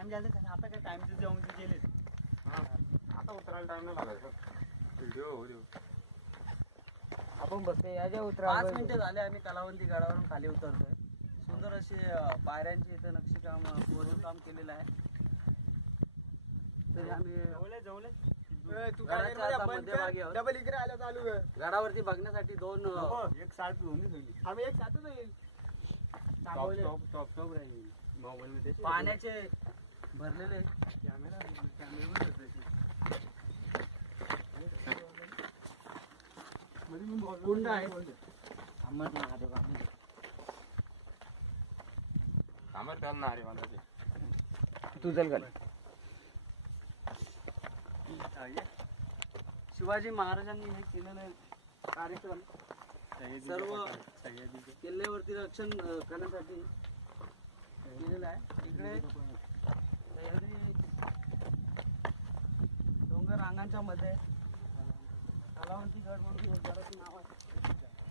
Time द्यायचा का आता काय टाइम जाऊन गेले आता उतरायला टाइम नाही लागायचा व्हिडिओ आपण बघते याच्या 5 मिनिटं झाले आम्ही कलावंती गडावरून खाली उतरतोय. सुंदर असे पायऱ्यांची इथं नक्षीकाम कोरीव काम केलेलं आहे. तरी आम्ही गडाच्या आता मध्यभागी आहोत. डबल इकडे आला चालू कर. गडावरती बघण्यासाठी दोन एक साथ घेऊन ठेवली आम्ही एक साथच येईल. टॉप राहील मोबाईल मध्ये पाण्याचे भरलेले कुंड आहे. कामात घाल ना अरे मला तू चल खाली. शिवाजी महाराजांनी हे केलेले कार्यक्रम सर्व किल्ल्यावरती रक्षण करण्यासाठी केलेलं आहे. इकडे सह्याद्री डोंगर रांगांच्या मध्ये कलावंती गड म्हणून एक गडाचं नाव आहे.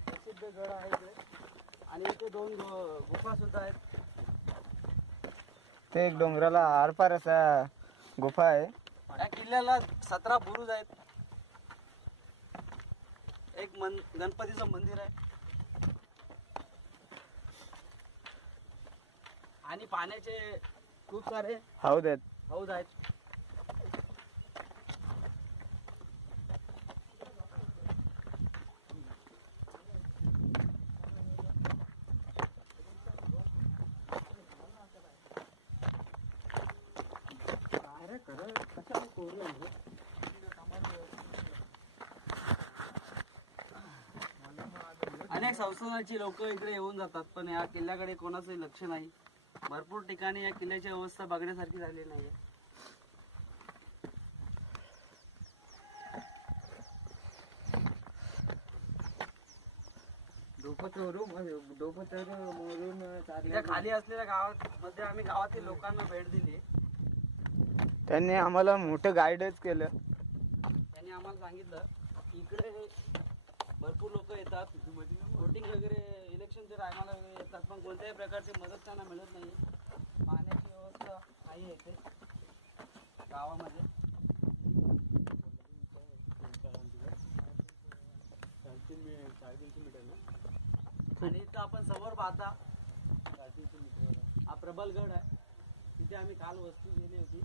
प्रसिद्ध गड आहे इकडे आणि इथे 2 गुफा सुद्धा आहेत. ते एक डोंगराला आरपार असा गुफा आहे. या किल्ल्याला 17 बुरुज आहेत. एक गणपतीचं मंदिर आहे आणि पाण्याचे खूप सारे हौद आहेत. हौद आहेत. अनेक संस्थानाची लोक इकडे येऊन जातात पण या किल्ल्याकडे कोणाचंही लक्ष नाही. भरपूर ठिकाणी या किल्ल्याची अवस्था बघण्यासारखी झाली नाहीये. इथे खाली असलेल्या गावामध्ये आम्ही गावातील लोकांना भेट दिली. त्यांनी आम्हाला मोठं गाईडच केलं. त्यांनी आम्हाला सांगितलं की इकडे भरपूर लोक येतात, वोटिंग वगैरे इलेक्शनच्या टायमाला वगैरे येतात पण कोणत्याही प्रकारची मदत त्यांना मिळत नाही. पाण्याची व्यवस्था नाही आहे इथे गावामध्ये. आणि इथं आपण समोर पाहता हा प्रबलगड आहे. तिथे आम्ही काल वस्ती केली होती.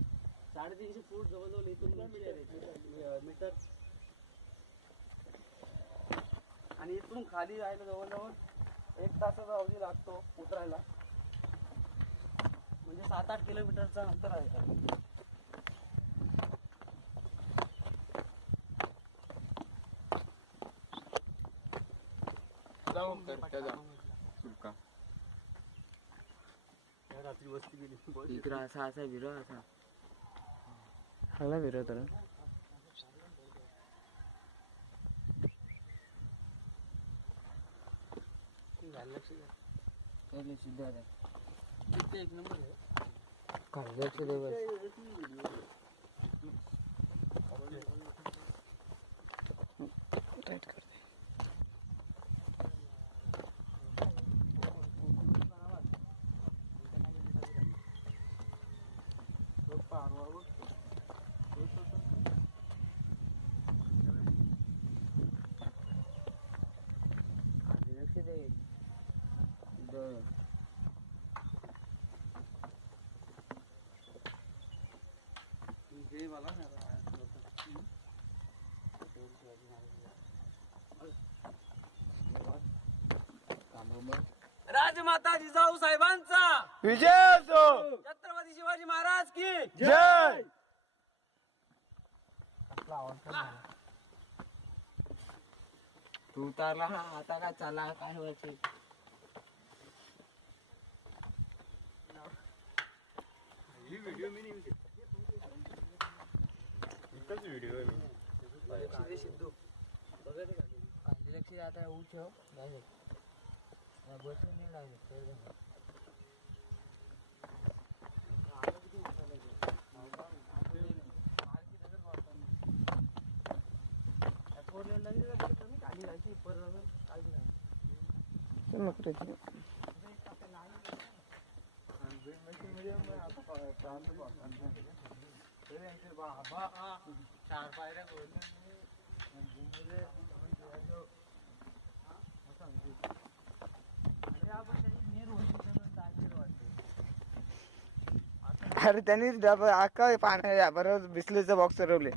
350 फूट जवळजवळ इथून मीटर आणि इथून खाली जायला जवळजवळ 1 तासाचा अवधी लागतो उतरायला. म्हणजे 7-8 किलोमीटरचा अंतर आहे. रात्री वस्ती गेली इकडं असा असा विरो असा हल्ला विरो तर इथे 1 नंबर आहे. लक्ष दे बस. टाईट कर. लक्ष दे. राजमाता जिजाऊ साहेबांचा विजय असो. छत्रपती शिवाजी महाराज की जय. तू उतारला हा आता काय चाला काय व्हायचे. ही व्हिडिओ मी नाही इथंच व्हिडिओ आहे मी सिद्धू काही लक्ष आता उठ ठेव बसून नाही लागेल. चार पायऱ्या अरे त्यांनी अख्खा पाण्या बरोबर बिस्लेचं बॉक्स ठरवले.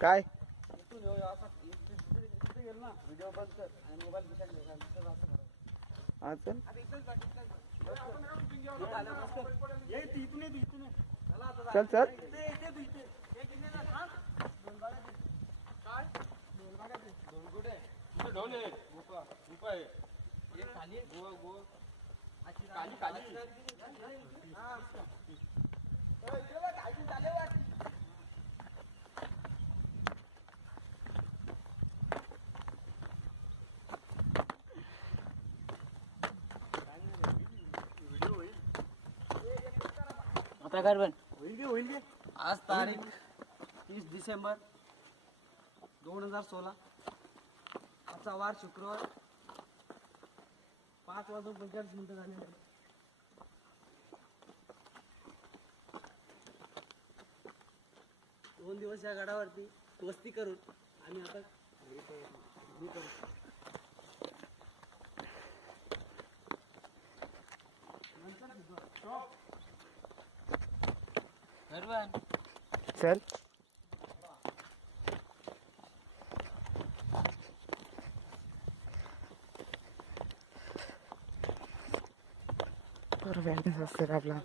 काय इथून येऊ असा इथे गेल ना व्हिडिओ बंद कर आणि मोबाईल खिशात ठेव. नुसतं असं करायचं. हा चल. आता इथंच बस, इथंच बस. इथं आलं, बस कर. ये इथं, इथून ये, तू इथून ये. चला आता चल चल. इथे तू इथे. एक इथे ना, थांब. दोन गाड्या दे. काय? दोन गाड्या दे. दोन कुठे? तिथे ढोल आहे गुफा गुफा आहे एक खाली आहे. गोवा गोवा काली काली हा असं. इकडे बघ, खाली चालले वाट. आता कर पण होईल गे. आज तारीख 30 डिसेंबर 2016. आजचा वार शुक्रवार. 5:45 झाले. दोन दिवस या गडावरती वस्ती करून आम्ही आता घरी करू. चल. बॅलन्स असते रे आपला.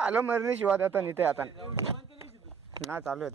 आलो मरणे शिवाय आता इथे आता ना चालू आहे.